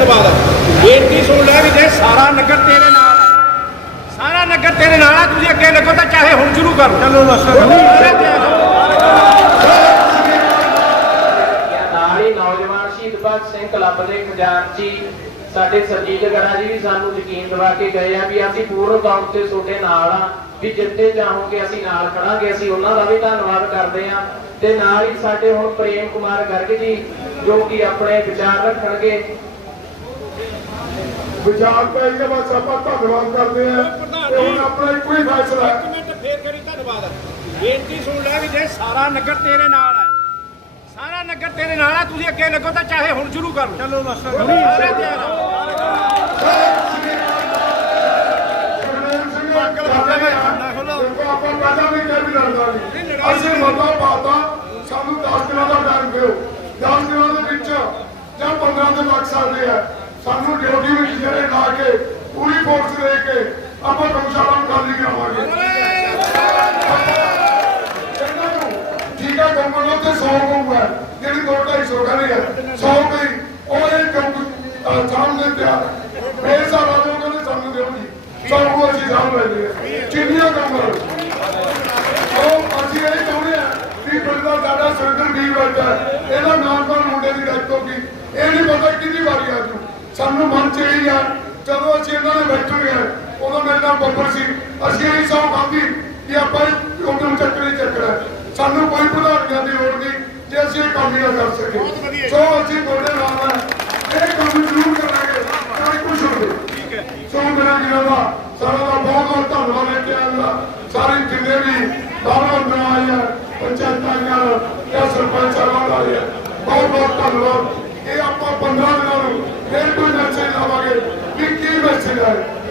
ਧੰਨਵਾਦ। ਬੇਨਤੀ ਸੁਣ ਲੈ ਵੀ ਜੇ ਸਾਰਾ ਨਗਰ ਤੇਰੇ ਨਾਲ ਹੈ ਸਾਰਾ ਨਗਰ ਤੇਰੇ ਨਾਲ ਹੈ ਤੁਸੀਂ ਅੱਗੇ ਲੱਗੋ ਤਾਂ ਚਾਹੇ ਹੁਣ ਸ਼ੁਰੂ ਕਰ। ਚਲੋ ਬਸ। ਨਾਲ ਹੀ। ਨੌਜਵਾਨ ਸ਼ਹੀਦ ਭਗਤ ਸਿੰਘ ਕਲੱਬ ਦੇ ਖਜ਼ਾਨਚੀ ਸਾਡੇ ਸਰਜੀਤ ਗੜਾ ਜੀ ਵੀ ਸਾਨੂੰ ਯਕੀਨ ਦਿਵਾ ਕੇ ਗਏ ਆ ਵੀ ਅਸੀਂ ਪੂਰਨ ਤੌਰ ਤੇ ਤੁਹਾਡੇ ਨਾਲ ਆ ਵੀ ਜਿੱਥੇ ਚਾਹੋਗੇ ਅਸੀਂ ਨਾਲ ਖੜਾਂਗੇ ਅਸੀਂ ਉਹਨਾਂ ਦਾ ਵੀ ਧੰਨਵਾਦ ਕਰਦੇ ਆ। ਤੇ ਨਾਲ ਹੀ ਸਾਡੇ ਹੁਣ ਪ੍ਰੇਮ ਕੁਮਾਰ ਗਰਗ ਜੀ ਜੋ ਕਿ ਆਪਣੇ ਵਿਚਾਰ ਰੱਖਣਗੇ ਵਿਚਾਰ ਤਾਂ ਇਹਦੇ ਬਸ ਆਪਾਂ ਧੰਨਵਾਦ ਕਰਦੇ ਆ ਤੇ ਹੁਣ ਆਪਣਾ ਇੱਕੋ ਹੀ ਫੈਸਲਾ ਹੈ। ਇੱਕ ਮਿੰਟ ਫੇਰ ਕਰੀ ਧੰਨਵਾਦ। ਬੇਨਤੀ ਸੁਣ ਲੈ ਵੀ ਜੇ ਸਾਰਾ ਨਗਰ ਤੇਰੇ ਨਾਲ ਹੈ ਸਾਰਾ ਨਗਰ ਤੇਰੇ ਨਾਲ ਹੈ ਤੁਸੀਂ ਅੱਗੇ ਲੱਗੋ ਤਾਂ ਚਾਹੇ ਹੁਣ ਸ਼ੁਰੂ ਕਰ ਚਲੋ ਬਸ। ਸਾਰੇ ਦੇਖੋ ਆਪਾਂ ਪਹਿਲਾਂ ਵੀ ਕਿਹਾ ਵੀ ਲੜਦਾ ਨਹੀਂ। ਅਸੀਂ ਮਤਾ ਪਾਤਾ ਸਾਨੂੰ 10 ਦਿਨਾਂ ਦਾ ਟਾਈਮ ਦਿਓ। 10 ਦਿਨਾਂ ਦੇ ਵਿੱਚ ਜਾਂ 15 ਦਿਨ ਲੱਗ ਸਕਦੇ ਆ। ਸਾਨੂੰ ਡਿਊਟੀ ਵਿੱਚ ਜਿਹੜੇ ਲਾ ਕੇ, ਪੂਰੀ ਫੋਰਸ ਦੇ ਕੇ ਆਪਾਂ ਗਊਸ਼ਾਲਾ ਨੂੰ ਖਾਲੀ ਕਰਾਵਾਂਗੇ। ਇਹਨਾਂ ਨੂੰ ਠੀਕ ਹੈ ਨੂੰ ਤੇ 100 ਗਊ ਜਿਹੜੀ 2 250 ਕਰੀ ਹੈ 100 ਗਈ ਉਹ ਇਹ ਗਊ ਸਾਹਮਣੇ ਤਿਆਰ ਹੈ ਬੇਸਾਰਾ ਲੋਕਾਂ ਨੇ ਸਾਨੂੰ ਦਿਓ ਜੀ। ਸਭ ਅਸੀਂ ਸਾਂਭ ਲੈਂਦੇ ਹਾਂ ਚਿੰਨੀਆਂ ਕੰਮ ਕਰੋ ਉਹ ਅਸੀਂ ਇਹ ਚਾਹੁੰਦੇ ਆ ਵੀ ਬੰਦਾ ਸਾਡਾ ਸੁਰਿੰਦਰ ਵੀਰ ਬੈਠਾ ਹੈ। ਇਹਦਾ ਨਾਮਕਰਨ ਮੁੰਡੇ ਦੀ ਡੈਥ ਹੋ ਗਈ ਇਹ ਨਹੀਂ ਪਤਾ ਕਿੰਨੀ ਵਾਰੀ ਆ ਜੂ ਸਾਨੂੰ ਮਨ ਚ ਇਹ ਆ ਜਦੋਂ ਅਸੀਂ ਇਹਨਾਂ ਦੇ ਬੈਠੇ ਗਏ ਉਦੋਂ ਮੇਰੇ ਨਾਲ ਬੱਬਰ ਸੀ ਅਸੀਂ ਇਹ ਸੌ ਖਾਂਦੀ ਕਿ ਆਪਾਂ ਉਹਨੂੰ ਚੱਕਰੀ ਚੱਕਣਾ ਸਾਨੂੰ ਕੋਈ ਪ੍ਰਧਾਨੀਆਂ ਦੀ ਲੋੜ ਨਹੀਂ ਜੇ ਅਸੀਂ ਇਹ ਕੰਮ ਹੀ ਨਾ ਕਰ ਸਕੇ ਸੋ ਅਸੀਂ ਤੁਹਾਡੇ ਨਾਲ ਇਹ ਕੰਮ ਜ਼ਰੂਰ ਕਰਾਂਗੇ ਕੋਈ ਕੁਝ ਹੋਵੇ ਸੋ ਮੇਰਾ ਵੀਰਾਂ ਦਾ ਸਾਰਾ ਦਾ ਬਹੁਤ ਬਹੁਤ ਧੰਨਵਾਦ ਹੈ ਕਿ ਅੱਲਾ ਸਾਰੇ ਜਿੰਨੇ ਵੀ ਬਾਹਰੋਂ ਬਣਾਏ ਆ ਪੰਚਾਇਤਾਂ ਨਾਲ ਜਾਂ ਸਰਪੰਚ ਸਾਹਿਬਾਨ ਆਏ ਆ ਬਹੁਤ ਬਹੁਤ ਧੰਨਵਾਦ। ਇਹ ਆਪਾਂ 15 ਦਿਨਾਂ ਨੂੰ ਫਿਰ 这个